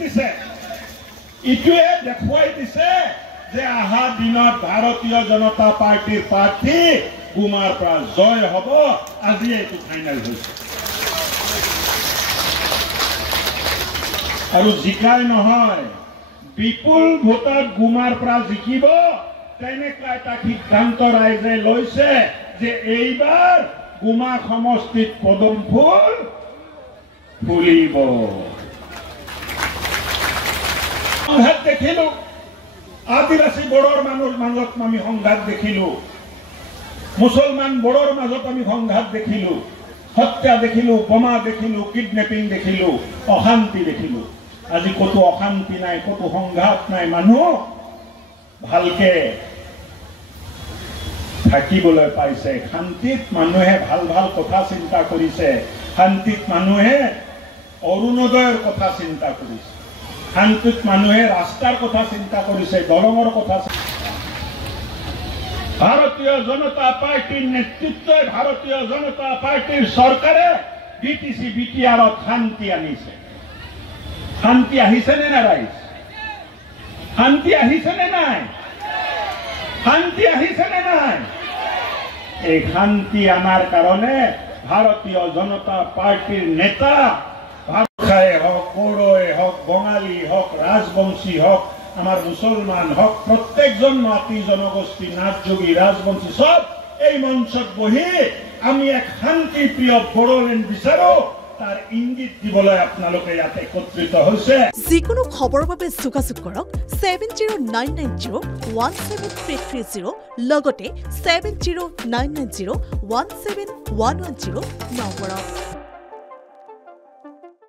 দিছে ইটোৱে দেখুৱাই দিছে যে আহা দিনত ভাৰতীয় জনতা পাৰ্টিৰ প্ৰাৰ্থী গুমাৰ পৰা জয় হ'ব আজি এইটো ফাইনেল হৈছে আৰু জিকাই নহয় বিপুল ভোটত গুমাৰ পৰা জিকিব তেনেকুৱা এটা সিদ্ধান্ত ৰাইজে লৈছে যে এইবাৰ গুমা সমষ্টিত পদুম ফুল ফুলিব সংঘাত দেখিলো আদিবাসী বড়োৰ মাজত আমি সংঘাত দেখিলো মুছলমান বড়োৰ মাজত আমি সংঘাত দেখিলো হত্যা দেখিলো বোমা দেখিলো কিডনেপিং দেখিলো অশান্তি দেখিলো আজি কত অশান্তি নাই কত সংঘাত নাই মানুহ ভালকে থাকিবলৈ পাইছে শান্তিত মানুহে ভাল ভাল কথা চিন্তা কৰিছে শান্তিত মানুহে অৰুণোদয়ৰ কথা চিন্তা কৰিছে শান্তিত মানুহে ৰাস্তাৰ কথা চিন্তা কৰিছে দলঙৰ কথা ভাৰতীয় জনতা পাৰ্টিৰ নেতৃত্বই ভাৰতীয় জনতা পাৰ্টিৰ চৰকাৰে বিটিসি বিটিআৰত শান্তি আনিছে শান্তি আহিছে নে নাই ৰাইজ শান্তি আহিছে নে নাই শান্তি আহিছে নে নাই এই শান্তি আনাৰ কাৰণে ভাৰতীয় জনতা পাৰ্টিৰ নেতা ভাষাই হওক বড়োই হওক বঙালী হওক ৰাজবংশী হওক আমাৰ মুছলমান হওক প্ৰত্যেকজন মাটি জনগোষ্ঠী নাথযোগী ৰাজবংশী সব এই মঞ্চত বহি আমি এক শান্তি প্ৰিয় বড়োলেণ্ড বিচাৰো তাৰ ইংগিত দিবলৈ আপোনালোকে ইয়াত একত্ৰিত হৈছে যিকোনো খবৰৰ বাবে যোগাযোগ কৰক 7099017330 লগতে 7099017110 নম্বৰত